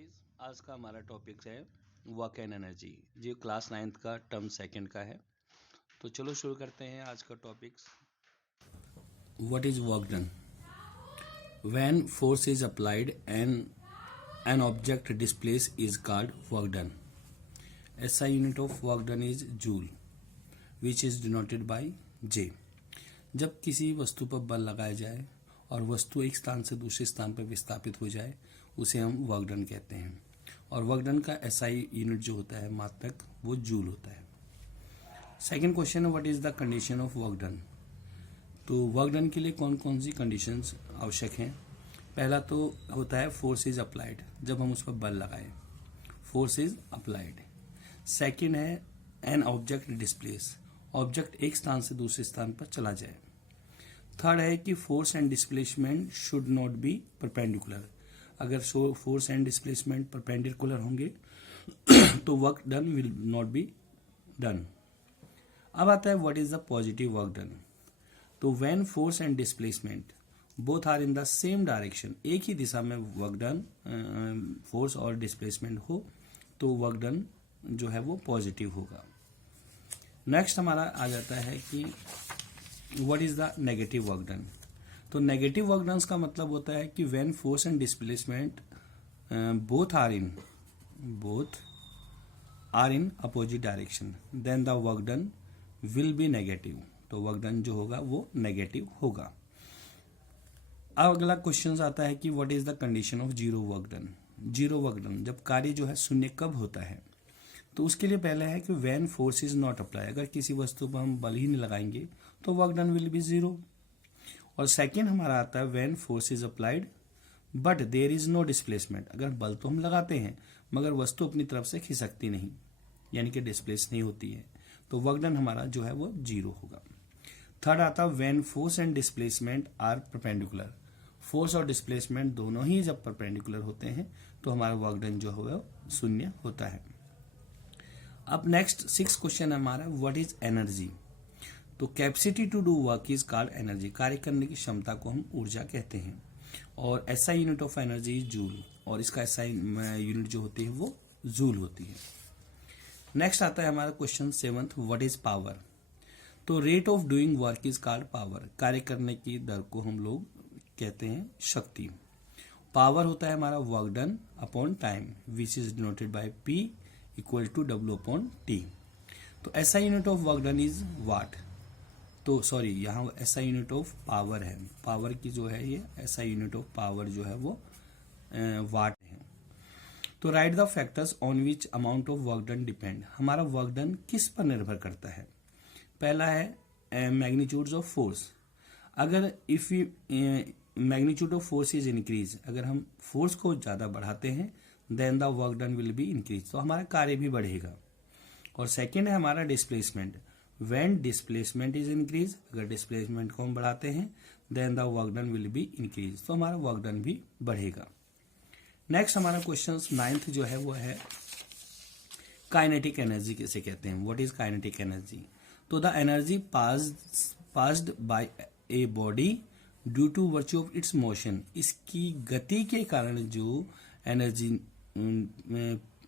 Guys, आज का हमारा टॉपिक है वर्क एंड एनर्जी। जो क्लास 9th का टर्म सेकंड का है। तो चलो शुरू करते हैं आज का topics. What is work done? When force is applied and an object displace is called work done. SI unit of work done is joule which is denoted bye J। जब किसी वस्तु पर बल लगाया जाए और वस्तु एक स्थान से दूसरे स्थान पर विस्थापित हो जाए उसे हम वर्क डन कहते हैं। और वर्क डन का SI यूनिट जो होता है मात्रक, वो जूल होता है। सेकंड क्वेश्चन है what is the condition of work done. तो वर्क डन के लिए कौन कौन सी कंडीशंस आवश्यक हैं। पहला तो होता है फोर्स इज अप्लाइड, जब हम उस पर बल लगाएं, फोर्स इज अप्लाइड। सेकंड है एन ऑब्जेक्ट डिस्प्लेस, ऑब्जेक्ट एक स्थान से दूसरे स्थान पर चला जाए। थर्ड है कि force and displacement should not be perpendicular, अगर फोर्स एंड डिस्प्लेसमेंट परपेंडिकुलर होंगे तो work done will not be done. अब आता है what is the positive work done. तो when force and displacement both are in the same direction, एक ही दिशा में वर्क डन, फोर्स और डिस्प्लेसमेंट हो तो वर्क डन जो है वो पॉजिटिव होगा। नेक्स्ट हमारा आ जाता है कि what is the negative work done. तो नेगेटिव वर्क डन का मतलब होता है कि when force and displacement both are in opposite direction then the work done will be negative. तो वर्क डन जो होगा वो नेगेटिव होगा। अब अगला क्वेश्चन आता है कि what is the condition of zero work done. Zero work done जब कार्य जो है शून्य कब होता है, तो उसके लिए पहले है कि when force is not apply, अगर किसी वस्तु पर हम बल ही नहीं लगाएंगे तो work done will be zero. और सेकेंड हमारा आता है when force is applied but there is no displacement, अगर बल तो हम लगाते हैं मगर वस्तु अपनी तरफ से खिसकती नहीं, यानी कि डिस्प्लेस नहीं होती है, तो वर्क डन हमारा जो है वो जीरो होगा। थर्ड आता है when force and displacement are perpendicular, force और डिस्प्लेसमेंट दोनों ही जब परपेंडिकुलर होते हैं तो हमारा वर्क डन जो है शून्य होता है। अब नेक्स्ट 6 क्वेश्चन है हमारा व्हाट इज एनर्जी। तो capacity to do work is called energy, कार्य करने की क्षमता को हम ऊर्जा कहते हैं। और SI unit of energy is joule, और इसका SI यूनिट जो होती है वो जूल होती है। नेक्स्ट आता है हमारा question 7th what is power. तो rate of doing work is called power, कार्य करने की दर को हम लोग कहते हैं शक्ति। पावर होता है हमारा work done upon time which is denoted by P equal to W upon T। तो SI unit of work done is watt. तो सॉरी, यहाँ SI यूनिट ऑफ पावर है, पावर की जो है ये SI यूनिट ऑफ पावर जो है वो वाट है। तो write the factors on which amount of work done depend, हमारा वर्क डन किस पर निर्भर करता है। पहला है मैग्नीट्यूड्स ऑफ फोर्स, अगर if magnitude of force is increase, अगर हम फोर्स को ज्यादा बढ़ाते हैं then the work done will be increase, तो हमारा कार्य भी बढ़ेगा। और सेकेंड है हमारा displacement, when displacement is increase, अगर डिस्प्लेसमेंट को हम बढ़ाते हैं then the work done will be increase, तो हमारा वर्क डन भी बढ़ेगा। नेक्स्ट हमारा क्वेश्चन 9th जो है वो है काइनेटिक एनर्जी किसे कहते हैं, व्हाट इज काइनेटिक एनर्जी। तो the energy passed by a body due to virtue of its motion, इसकी गति के कारण जो एनर्जी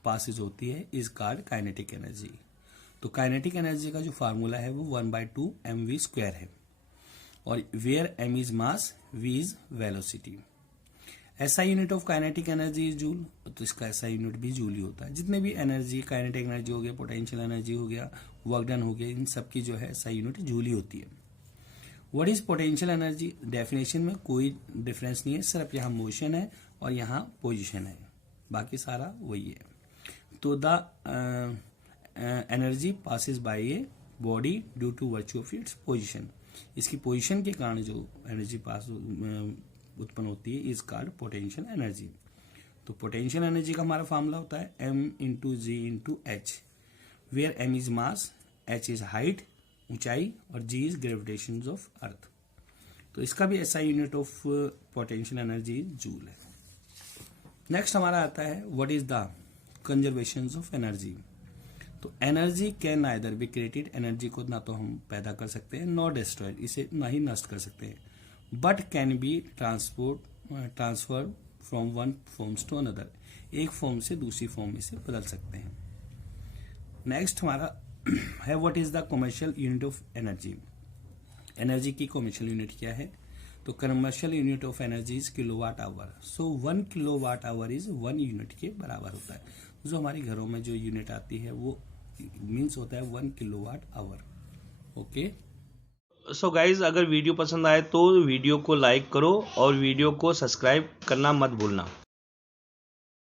पासेज होती है इज कॉल्ड काइनेटिक एनर्जी। तो काइनेटिक एनर्जी का जो फार्मूला है वो 1/2 mv² है, और where m is mass, v is velocity. SI unit of kinetic energy is joule, तो इसका SI यूनिट भी जूल ही होता है। जितने भी एनर्जी, काइनेटिक एनर्जी हो गया, पोटेंशियल एनर्जी हो गया, वर्क डन हो गया, इन सब की जो है SI यूनिट जूल ही होती है। What is potential energy, definition में कोई डिफरेंस नहीं है, सिर्फ यहाँ मोशन है और यहाँ पोजिशन है, बाकी सारा वही है। तो the energy passes by a body due to virtue of its position, इसकी पोजिशन के कारण जो एनर्जी पास उत्पन्न होती है इज कॉल्ड पोटेंशियल एनर्जी। तो पोटेंशियल एनर्जी का हमारा फार्मूला होता है M × G × H, where M is mass, H is height ऊंचाई, और G is gravitation of earth. तो इसका भी SI unit of potential energy joule है। नेक्स्ट हमारा आता है what is the conservation of energy. तो energy can neither be created, energy को ना तो हम पैदा कर सकते हैं नॉट डिस्ट्रॉयड, इसे ना ही नष्ट कर सकते हैं, but can be transfer from one forms to another, एक फॉर्म से दूसरी फॉर्म में से बदल सकते हैं। नेक्स्ट हमारा है what is the commercial unit of energy. Energy की कमर्शियल यूनिट क्या है? तो commercial unit of energy is kilowatt hour. So 1 kilowatt hour is 1 unit के बराबर होता है। जो हमारे घरों में जो यूनिट आती है वो मीन्स होता है 1 kilowatt hour. Okay, so guys, अगर वीडियो पसंद आए तो वीडियो को लाइक करो और वीडियो को सब्सक्राइब करना मत भूलना।